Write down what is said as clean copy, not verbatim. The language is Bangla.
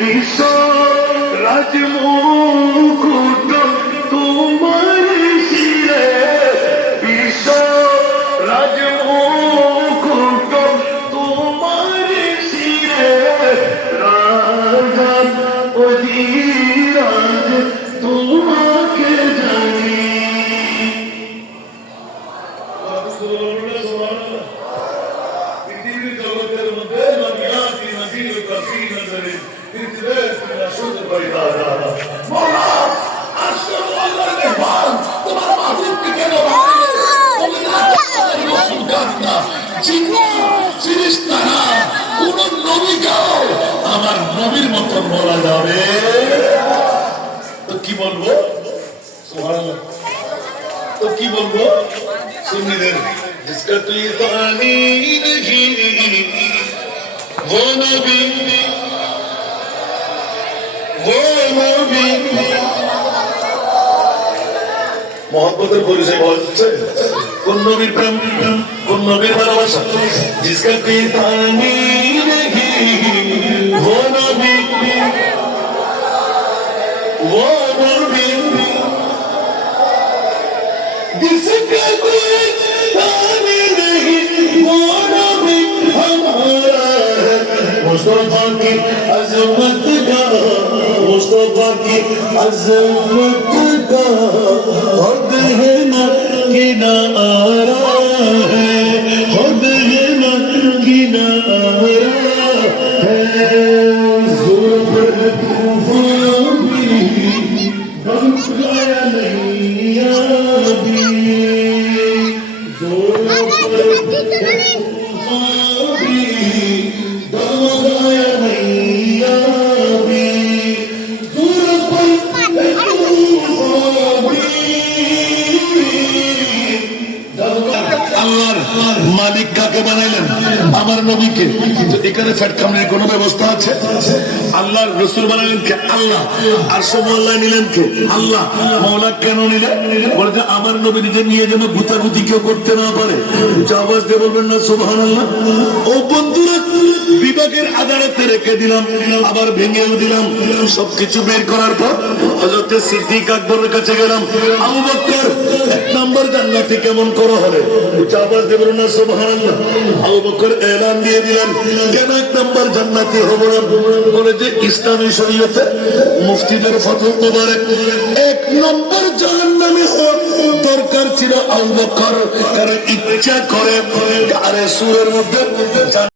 বিশ্ব রাজমুকুট তোমার শিরে, বিশ্ব রাজমুকুট তোমার শিরে, রাজা অধিরাজ তোমাকে জানি। পৃথিবীর জগতের মধ্যে আমার নবীর মতন বলা যাবে তো কি বলবো? তো কি বলবো? শুনিলেন जिसका तुझे पानी नहीं वो नबी मोहब्बतेर परिचय বলছে কোন নবীর প্রেম, কোন নবীর ভালোবাসা। जिसका कोई पानी नहीं वो नबी जिसका कोई पानी नहीं वो नबी हमारा है। मुस्तफा की अजमत का, मुस्तफा की अजमत का खुद है ना किनारा है, खुद है ना किनारा है। মালিক কাকে বানাইলেন? আমার নবীকে। এখানে ফ্যাটকামের কোন ব্যবস্থা আছে? আল্লাহর রসুল বানাইলেন কে? আল্লাহ। আর সমল্লাহ নিলেন কে? আল্লাহ। মৌলা কেন নিলেন? বলে যে আমার নবী নিজে নিয়ে যেন গুতাগুতি কেউ করতে না পারে। আওয়াজ দিয়ে বলবেন না সুবহানাল্লাহ। ও বন্ধুরা, বিভাগের আদালতে রেখে দিলাম, আবার ভেঙেও দিলাম। সবকিছু বের করার পর হযরত সিদ্দিক আকবরের কাছে গেলাম। আবু বকর 1 নম্বর জান্নাতি কেমন করে হবে? আওয়াজ দিয়ে বলুন না সুবহানাল্লাহ। আবু বকর এলান দিয়ে দিলেন, কেন 1 নম্বর জান্নাতি হবো না? বলে যে ইসলামী শরীয়তে মুফতিদের ফতোয়া মোবারক 1 নম্বর জাহান্নামী হওয়া দরকার ছিল আবু বকর। কারণ ইচ্ছা করে আরে সুরের মধ্যে